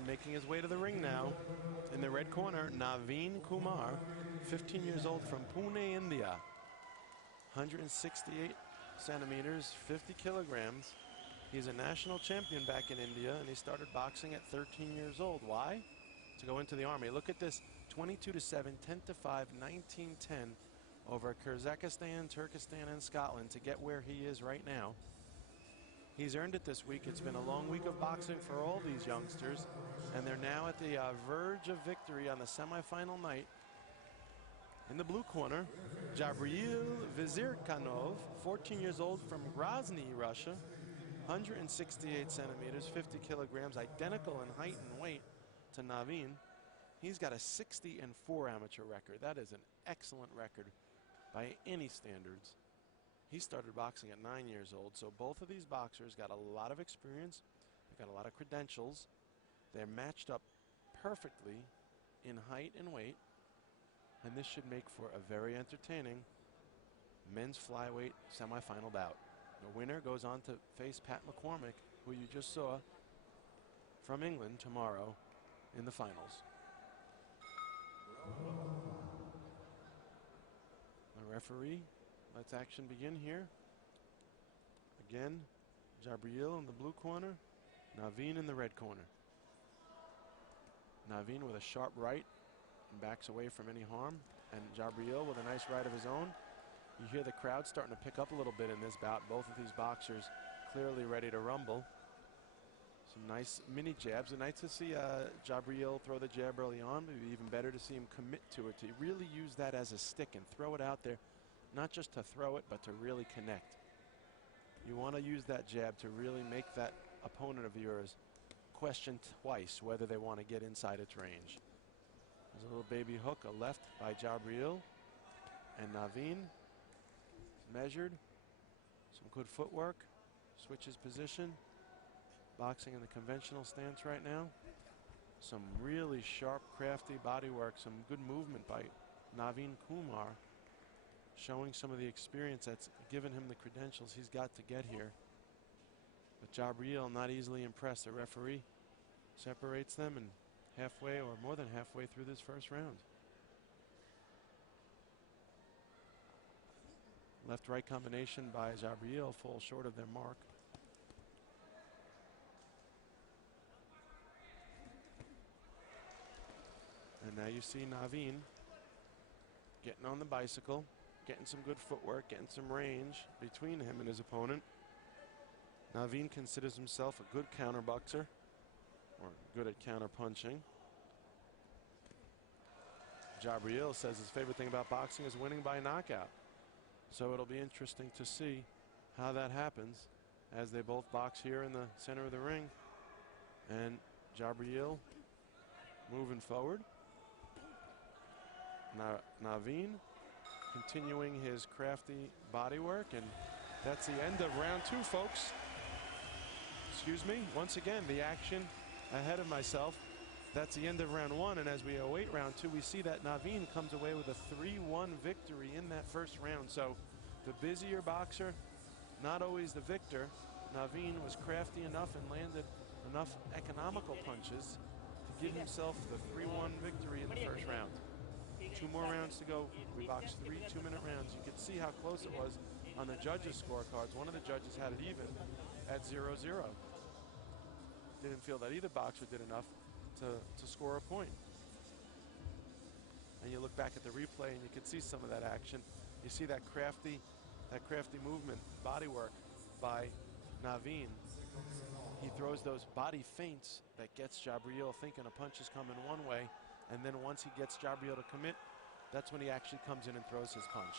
And making his way to the ring now, in the red corner, Naveen Kumar, 15 years old from Pune, India. 168 centimeters, 50 kilograms. He's a national champion back in India, and he started boxing at 13 years old. Why? To go into the army. Look at this, 22-7, 10-5, 19-10 over Kazakhstan, Turkestan, and Scotland to get where he is right now. He's earned it this week. It's been a long week of boxing for all these youngsters, and they're now at the verge of victory on the semifinal night. In the blue corner, Jabril Vizirkanov, 14 years old from Grozny, Russia, 168 centimeters, 50 kilograms, identical in height and weight to Naveen. He's got a 60-4 amateur record. That is an excellent record by any standards. He started boxing at 9 years old, so both of these boxers got a lot of experience. They've got a lot of credentials. They're matched up perfectly in height and weight, and this should make for a very entertaining men's flyweight semifinal bout. The winner goes on to face Pat McCormick, who you just saw from England, tomorrow in the finals. The referee lets action begin here. Again, Jabril in the blue corner, Naveen in the red corner. Naveen with a sharp right and backs away from any harm, and Jabril with a nice right of his own. You hear the crowd starting to pick up a little bit in this bout. Both of these boxers clearly ready to rumble. Some nice mini jabs. And nice to see Jabril throw the jab early on. Maybe even better to see him commit to it, to really use that as a stick and throw it out there. Not just to throw it, but to really connect. You want to use that jab to really make that opponent of yours question twice whether they want to get inside its range. There's a little baby hook, a left by Jabril. And Naveen measured. Some good footwork. Switches position. Boxing in the conventional stance right now. Some really sharp, crafty body work. Some good movement by Naveen Kumar, showing some of the experience that's given him the credentials he's got to get here. But Jabril not easily impressed. The referee separates them, and halfway or more than halfway through this first round. Left-right combination by Jabril falls short of their mark. And now you see Naveen getting on the bicycle, getting some good footwork, getting some range between him and his opponent. Naveen considers himself a good counter boxer, or good at counter punching. Jabril says his favorite thing about boxing is winning by knockout. So it'll be interesting to see how that happens as they both box here in the center of the ring. And Jabril moving forward. Naveen continuing his crafty body work, and that's the end of round 2, folks. Excuse me, once again, the action ahead of myself. That's the end of round 1, and as we await round 2, we see that Naveen comes away with a 3-1 victory in that first round. So the busier boxer, not always the victor. Naveen was crafty enough and landed enough economical punches to give himself the 3-1 victory in the first round. 2 more rounds to go. We boxed 3 2-minute rounds. You could see how close it was on the judges' scorecards. One of the judges had it even at 0-0. Didn't feel that either boxer did enough to score a point. And you look back at the replay and you can see some of that action. You see that crafty movement, body work by Naveen. He throws those body feints that gets Jabril thinking a punch is coming one way, and then once he gets Jabril to commit, that's when he actually comes in and throws his punch.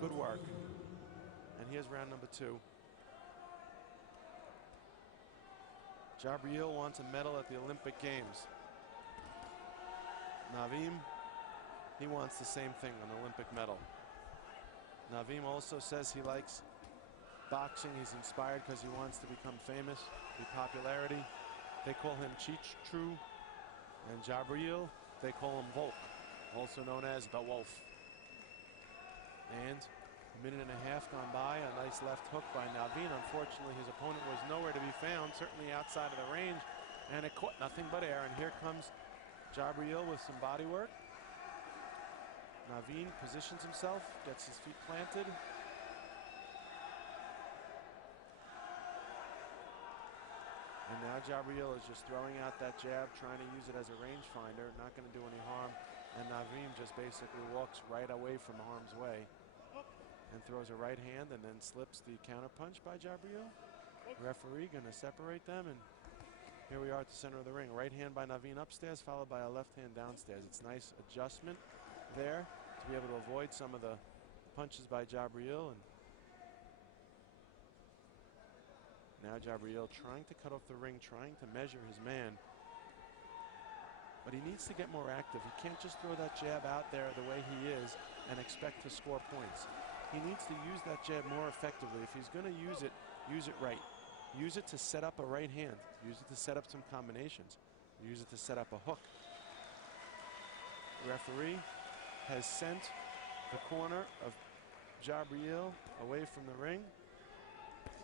Good work. And here's round number 2. Jabril wants a medal at the Olympic Games. Naveen, he wants the same thing, an Olympic medal. Naveen also says he likes boxing. He's inspired because he wants to become famous, be popularity. They call him Cheech True. And Jabril, they call him Volk, also known as the Wolf. And a minute and a half gone by, a nice left hook by Naveen. Unfortunately, his opponent was nowhere to be found, certainly outside of the range. And it caught nothing but air, and here comes Jabriel with some body work. Naveen positions himself, gets his feet planted. And now Jabriel is just throwing out that jab, trying to use it as a rangefinder, not going to do any harm. And Naveen just basically walks right away from harm's way and throws a right hand and then slips the counter punch by Jabriel. Referee going to separate them, and here we are at the center of the ring. Right hand by Naveen upstairs, followed by a left hand downstairs. It's nice adjustment there to be able to avoid some of the punches by Jabriel. And now Jabriel trying to cut off the ring, trying to measure his man. But he needs to get more active. He can't just throw that jab out there the way he is and expect to score points. He needs to use that jab more effectively. If he's going to use it right. Use it to set up a right hand. Use it to set up some combinations. Use it to set up a hook. The referee has sent the corner of Jabriel away from the ring.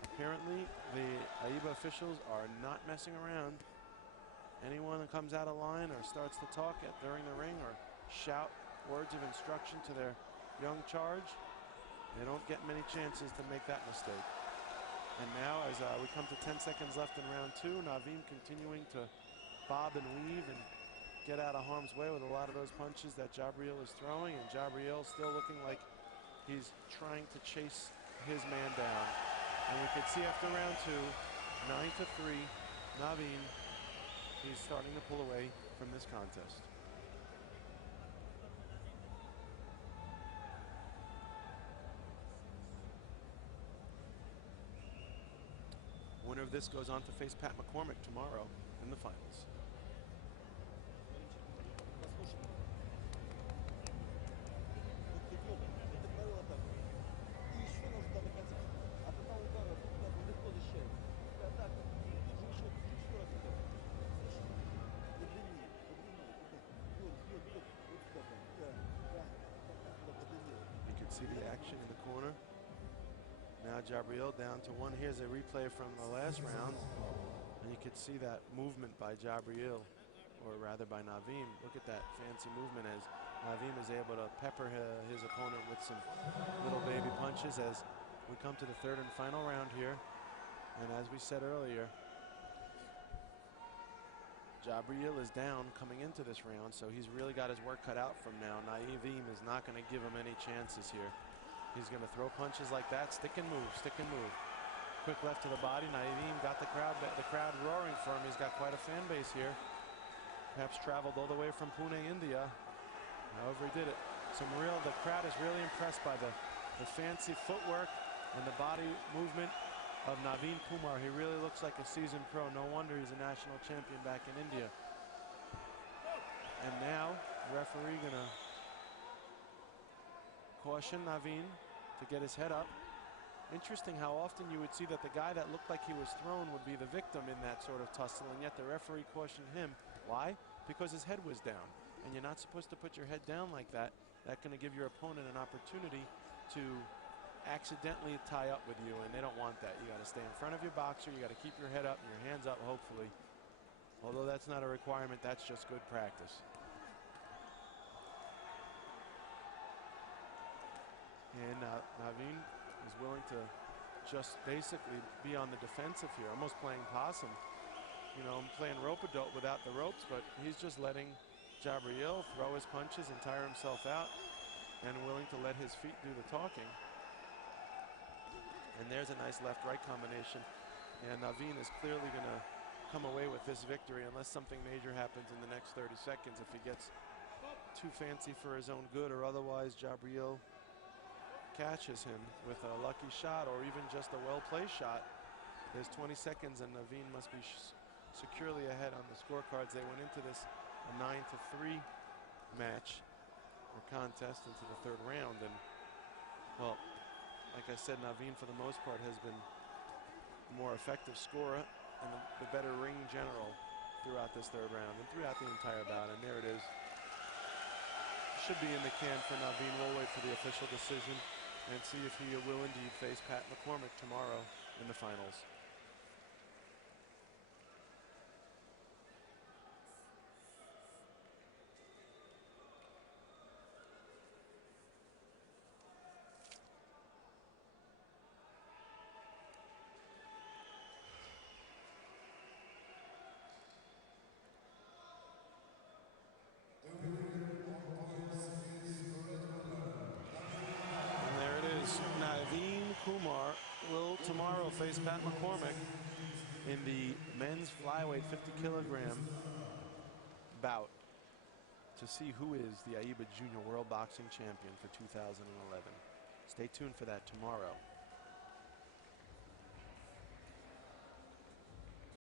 Apparently, the AIBA officials are not messing around. Anyone that comes out of line or starts to talk during the ring or shout words of instruction to their young charge, they don't get many chances to make that mistake. And now, as we come to 10 seconds left in round 2, Naveen continuing to bob and weave and get out of harm's way with a lot of those punches that Jabriel is throwing, and Jabriel still looking like he's trying to chase his man down. And we can see after round 2, 9-3, Naveen, he's starting to pull away from this contest. Winner of this goes on to face Pat McCormick tomorrow in the finals. See the action in the corner. Now Jabriel down to 1. Here's a replay from the last round, and you could see that movement by Jabriel, or rather by Naveen. Look at that fancy movement as Naveen is able to pepper his opponent with some little baby punches as we come to the third and final round here. And as we said earlier, Jabriel is down coming into this round, so he's really got his work cut out from now. Naveen is not going to give him any chances here. He's going to throw punches like that, stick and move, stick and move. Quick left to the body. Naveen got the crowd roaring for him. He's got quite a fan base here. Perhaps traveled all the way from Pune, India. However he did it. The crowd is really impressed by the fancy footwork and the body movement of Naveen Kumar. He really looks like a seasoned pro. No wonder he's a national champion back in India. And now, the referee gonna caution Naveen to get his head up. Interesting how often you would see that the guy that looked like he was thrown would be the victim in that sort of tussle, and yet the referee cautioned him. Why? Because his head was down. And you're not supposed to put your head down like that. That's gonna give your opponent an opportunity to accidentally tie up with you, and they don't want that. You got to stay in front of your boxer. You got to keep your head up and your hands up, hopefully. Although that's not a requirement, that's just good practice. And Naveen is willing to just basically be on the defensive here, almost playing possum. You know, playing rope-a-dope without the ropes, but he's just letting Jabriel throw his punches and tire himself out, and willing to let his feet do the talking. And there's a nice left-right combination. And Naveen is clearly going to come away with this victory unless something major happens in the next 30 seconds. If he gets too fancy for his own good, or otherwise Jabriel catches him with a lucky shot or even just a well-placed shot. There's 20 seconds and Naveen must be securely ahead on the scorecards. They went into this a 9-3 match or contest into the third round. And, well, like I said, Naveen, for the most part, has been a more effective scorer and the better ring general throughout this third round and throughout the entire bout. And there it is. Should be in the can for Naveen. We'll wait for the official decision and see if he will indeed face Pat McCormick tomorrow in the finals. Kumar will tomorrow face Pat McCormick in the men's flyweight 50 kilogram bout to see who is the AIBA Junior World Boxing Champion for 2011. Stay tuned for that tomorrow.